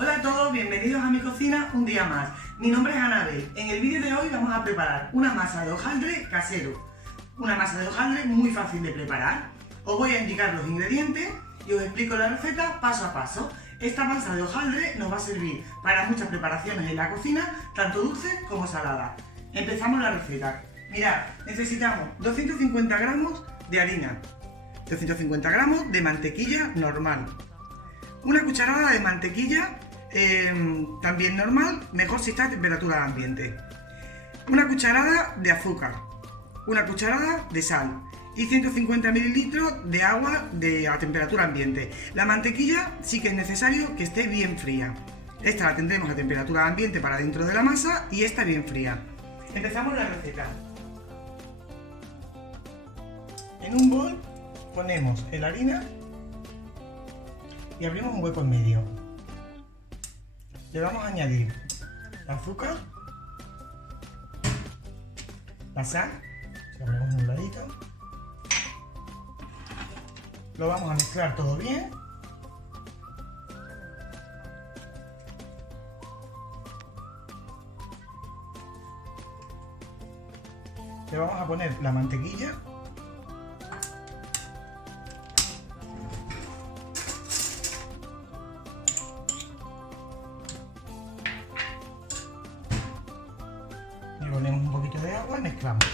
Hola a todos, bienvenidos a mi cocina un día más. Mi nombre es Anabel. En el vídeo de hoy vamos a preparar una masa de hojaldre casero. Una masa de hojaldre muy fácil de preparar. Os voy a indicar los ingredientes y os explico la receta paso a paso. Esta masa de hojaldre nos va a servir para muchas preparaciones en la cocina, tanto dulces como saladas. Empezamos la receta. Mirad, necesitamos 250 gramos de harina, 250 gramos de mantequilla normal, una cucharada de mantequilla también normal, mejor si está a temperatura ambiente, una cucharada de azúcar, una cucharada de sal y 150 mililitros de agua a temperatura ambiente. La mantequilla sí que es necesario que esté bien fría. Esta la tendremos a temperatura ambiente para dentro de la masa y esta bien fría. Empezamos la receta. En un bol ponemos la harina y abrimos un hueco en medio. Le vamos a añadir el azúcar, la sal, si abrimos un ladito. Lo vamos a mezclar todo bien. Le vamos a poner la mantequilla. Le ponemos un poquito de agua y mezclamos.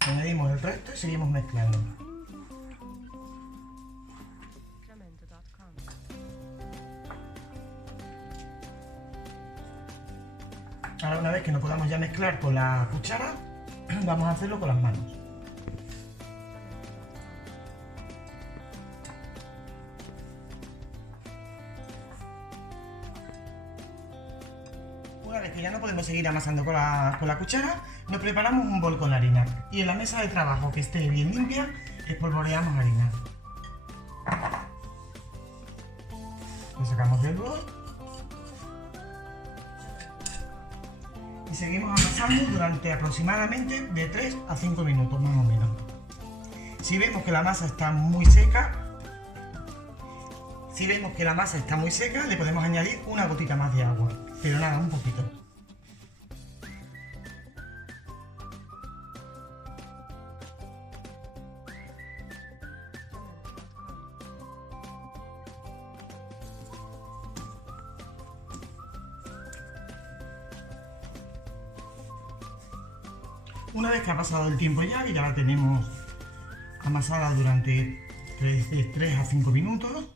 Añadimos el resto y seguimos mezclando. Ahora, una vez que no podamos ya mezclar con la cuchara, vamos a hacerlo con las manos. Una vez que ya no podemos seguir amasando con la cuchara, nos preparamos un bol con la harina y en la mesa de trabajo que esté bien limpia, espolvoreamos harina. Lo sacamos del bol y seguimos amasando durante aproximadamente de 3 a 5 minutos más o menos. Si vemos que la masa está muy seca, le podemos añadir una gotita más de agua, pero nada, un poquito. Una vez que ha pasado el tiempo ya, que ya la tenemos amasada durante 3 a 5 minutos,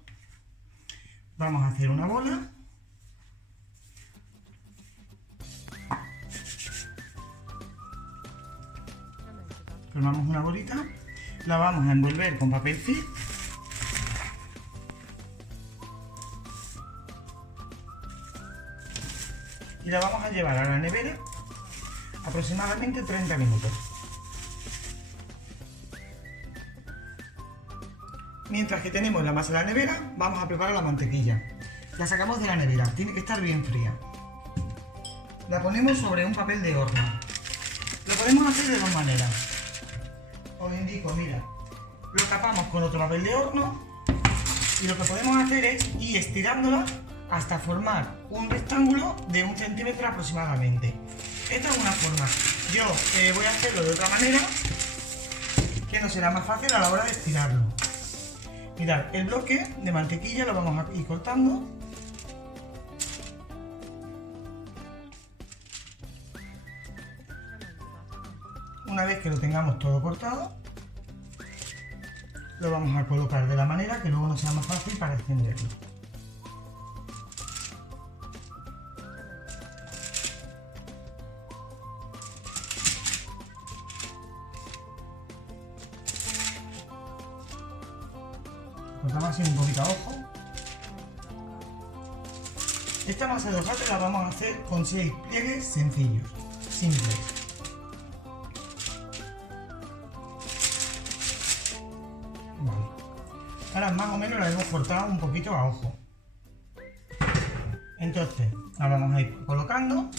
vamos a hacer una bola. Formamos una bolita, la vamos a envolver con papel film y la vamos a llevar a la nevera aproximadamente 30 minutos. Mientras que tenemos la masa en la nevera, vamos a preparar la mantequilla. La sacamos de la nevera, tiene que estar bien fría. La ponemos sobre un papel de horno. Lo podemos hacer de dos maneras. Os indico, mira, lo tapamos con otro papel de horno y lo que podemos hacer es ir estirándola hasta formar un rectángulo de 1 centímetro aproximadamente. Esta es una forma. Yo voy a hacerlo de otra manera, que nos será más fácil a la hora de estirarlo. Mirad, el bloque de mantequilla lo vamos a ir cortando. Una vez que lo tengamos todo cortado, lo vamos a colocar de la manera que luego nos sea más fácil para extenderlo. Cortamos así un poquito a ojo. Esta masa de hojaldre la vamos a hacer con 6 pliegues sencillos, simples. Vale. Ahora más o menos la hemos cortado un poquito a ojo. Entonces, la vamos a ir colocando.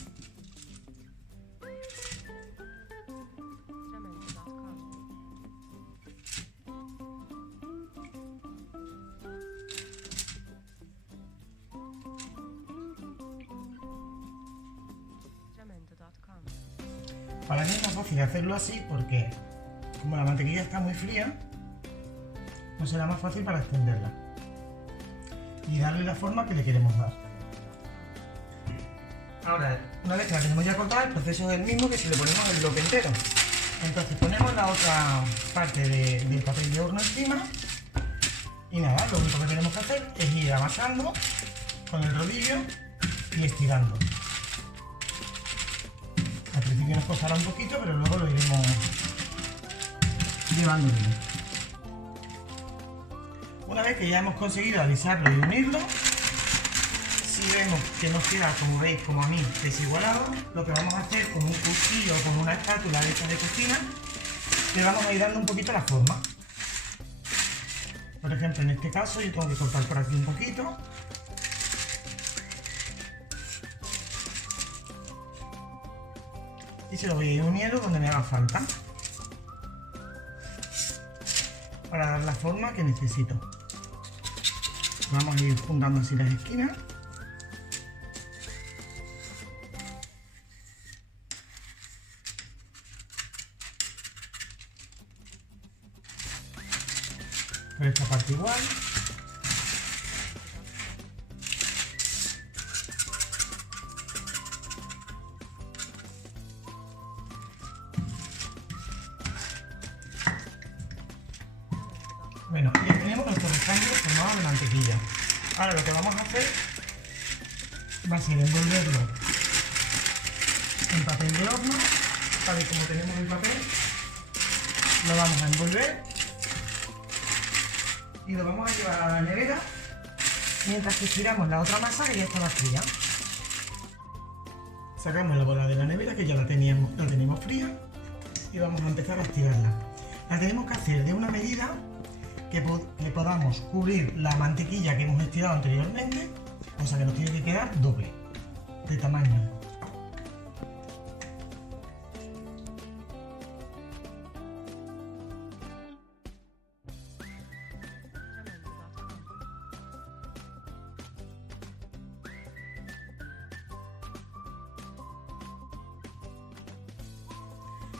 Para mí es más fácil hacerlo así porque, como la mantequilla está muy fría, nos será más fácil para extenderla y darle la forma que le queremos dar. Ahora, una vez que la tenemos ya cortada, el proceso es el mismo que si le ponemos el bloque entero. Entonces ponemos la otra parte del papel de horno encima y nada, lo único que tenemos que hacer es ir amasando con el rodillo y estirando. Al principio nos costará un poquito, pero luego lo iremos llevando bien. Una vez que ya hemos conseguido alisarlo y unirlo, si vemos que nos queda, como veis, como a mí, desigualado, lo que vamos a hacer con un cuchillo o con una espátula de esta de cocina, le vamos a ir dando un poquito la forma. Por ejemplo, en este caso yo tengo que cortar por aquí un poquito. Y se lo voy a ir uniendo donde me haga falta para dar la forma que necesito. Vamos a ir juntando así las esquinas. Por esta parte igual. Bueno, ya tenemos nuestro rectángulo formado de mantequilla. Ahora lo que vamos a hacer va a ser envolverlo en papel de horno. Tal y como tenemos el papel, lo vamos a envolver y lo vamos a llevar a la nevera mientras que estiramos la otra masa que ya estaba fría. Sacamos la bola de la nevera que ya la tenemos fría y vamos a empezar a estirarla. La tenemos que hacer de una medida que podamos cubrir la mantequilla que hemos estirado anteriormente, o sea que nos tiene que quedar doble de tamaño.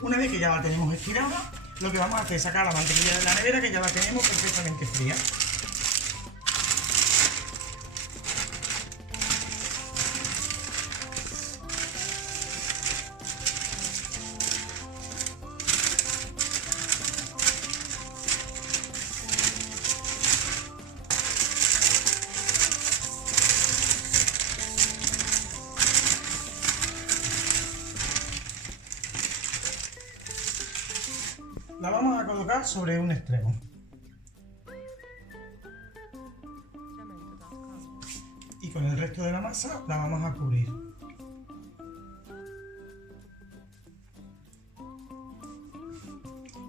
Una vez que ya la tenemos estirada, lo que vamos a hacer es sacar la mantequilla de la nevera que ya la tenemos perfectamente fría. La vamos a colocar sobre un extremo. Y con el resto de la masa la vamos a cubrir.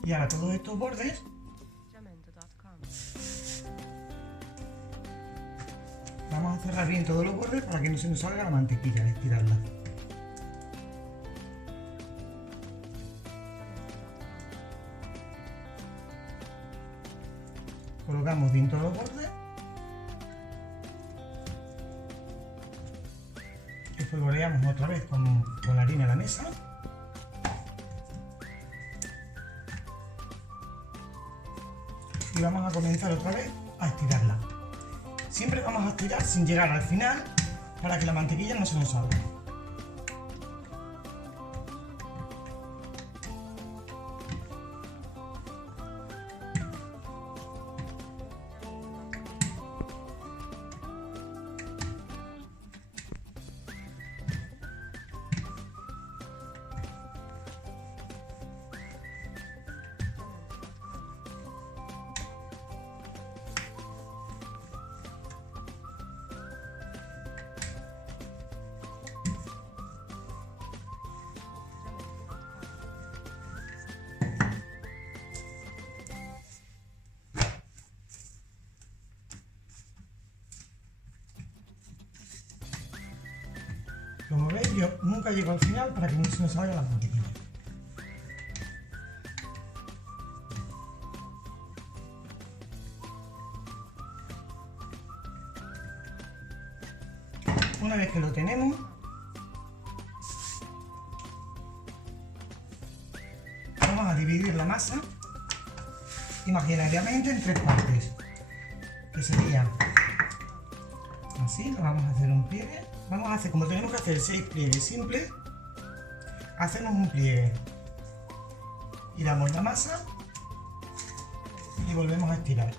Y ahora todos estos bordes vamos a cerrar bien todos los bordes para que no se nos salga la mantequilla al estirarla. Colocamos bien todos los bordes. Espolvoreamos otra vez con la harina a la mesa. Y vamos a comenzar otra vez a estirarla. Siempre vamos a estirar sin llegar al final para que la mantequilla no se nos salga. Como veis, yo nunca llego al final para que no se me salga la mantequilla. Una vez que lo tenemos, vamos a dividir la masa imaginariamente en 3 partes, que serían así. Lo vamos a hacer un pliegue. Vamos a hacer, como tenemos que hacer 6 pliegues simples, hacemos un pliegue, giramos la masa y volvemos a estirar.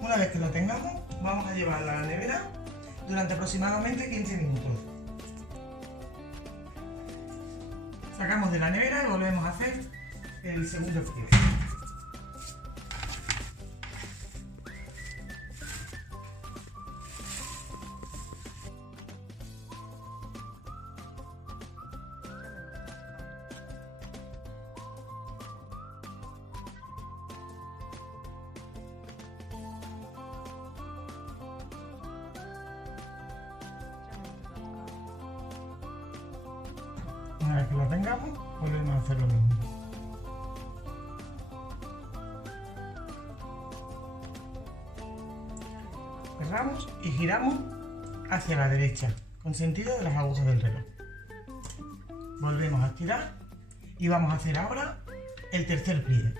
Una vez que lo tengamos, vamos a llevarla a la nevera durante aproximadamente 15 minutos. Sacamos de la nevera y volvemos a hacer el segundo pliegue. Una vez que lo tengamos, volvemos a hacer lo mismo. Cerramos y giramos hacia la derecha, con sentido de las agujas del reloj. Volvemos a estirar y vamos a hacer ahora el tercer pliegue.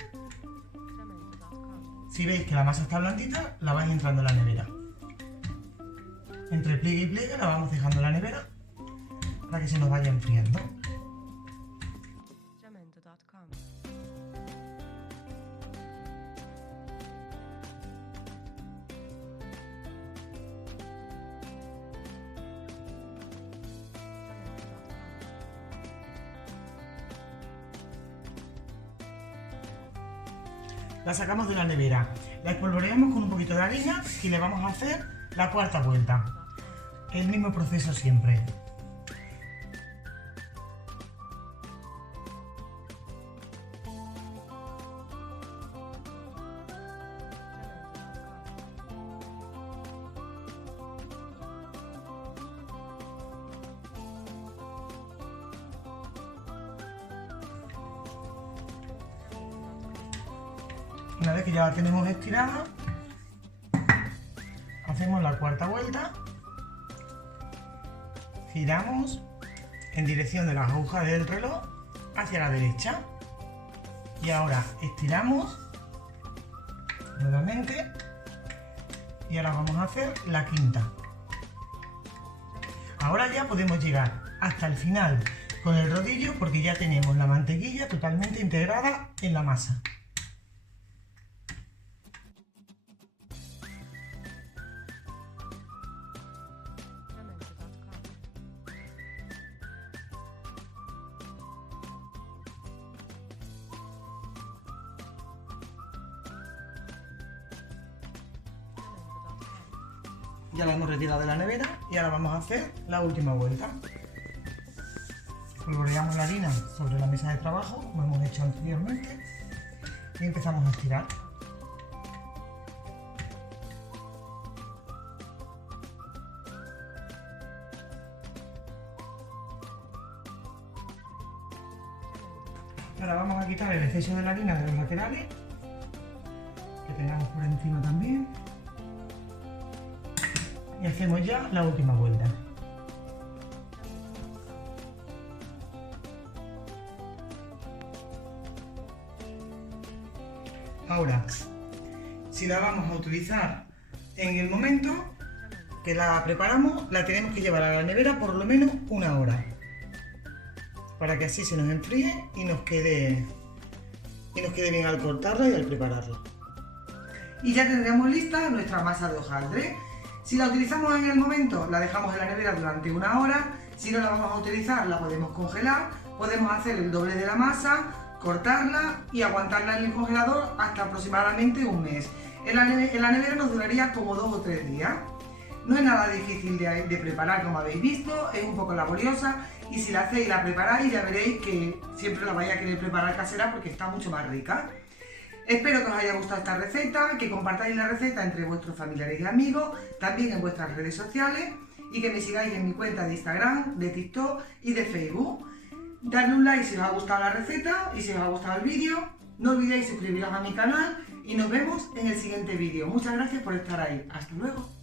Si veis que la masa está blandita, la vais entrando en la nevera. Entre pliegue y pliegue la vamos dejando en la nevera para que se nos vaya enfriando. La sacamos de la nevera, la espolvoreamos con un poquito de harina y le vamos a hacer la cuarta vuelta. El mismo proceso siempre. Una vez que ya la tenemos estirada, hacemos la cuarta vuelta, giramos en dirección de las agujas del reloj hacia la derecha y ahora estiramos nuevamente y ahora vamos a hacer la quinta. Ahora ya podemos llegar hasta el final con el rodillo porque ya tenemos la mantequilla totalmente integrada en la masa. Ya la hemos retirado de la nevera y ahora vamos a hacer la última vuelta. Espolvoreamos la harina sobre la mesa de trabajo, como hemos hecho anteriormente, y empezamos a estirar. Ahora vamos a quitar el exceso de la harina de los laterales, que tengamos por encima también. Y hacemos ya la última vuelta. Ahora, si la vamos a utilizar en el momento que la preparamos, la tenemos que llevar a la nevera por lo menos 1 hora. Para que así se nos enfríe y nos quede bien al cortarla y al prepararla. Y ya tendremos lista nuestra masa de hojaldre. Si la utilizamos en el momento, la dejamos en la nevera durante 1 hora. Si no la vamos a utilizar, la podemos congelar. Podemos hacer el doble de la masa, cortarla y aguantarla en el congelador hasta aproximadamente 1 mes. En la nevera nos duraría como 2 o 3 días. No es nada difícil de preparar, como habéis visto, es un poco laboriosa y si la hacéis y la preparáis ya veréis que siempre la vais a querer preparar casera porque está mucho más rica. Espero que os haya gustado esta receta, que compartáis la receta entre vuestros familiares y amigos, también en vuestras redes sociales y que me sigáis en mi cuenta de Instagram, de TikTok y de Facebook. Dadle un like si os ha gustado la receta y si os ha gustado el vídeo. No olvidéis suscribiros a mi canal y nos vemos en el siguiente vídeo. Muchas gracias por estar ahí. Hasta luego.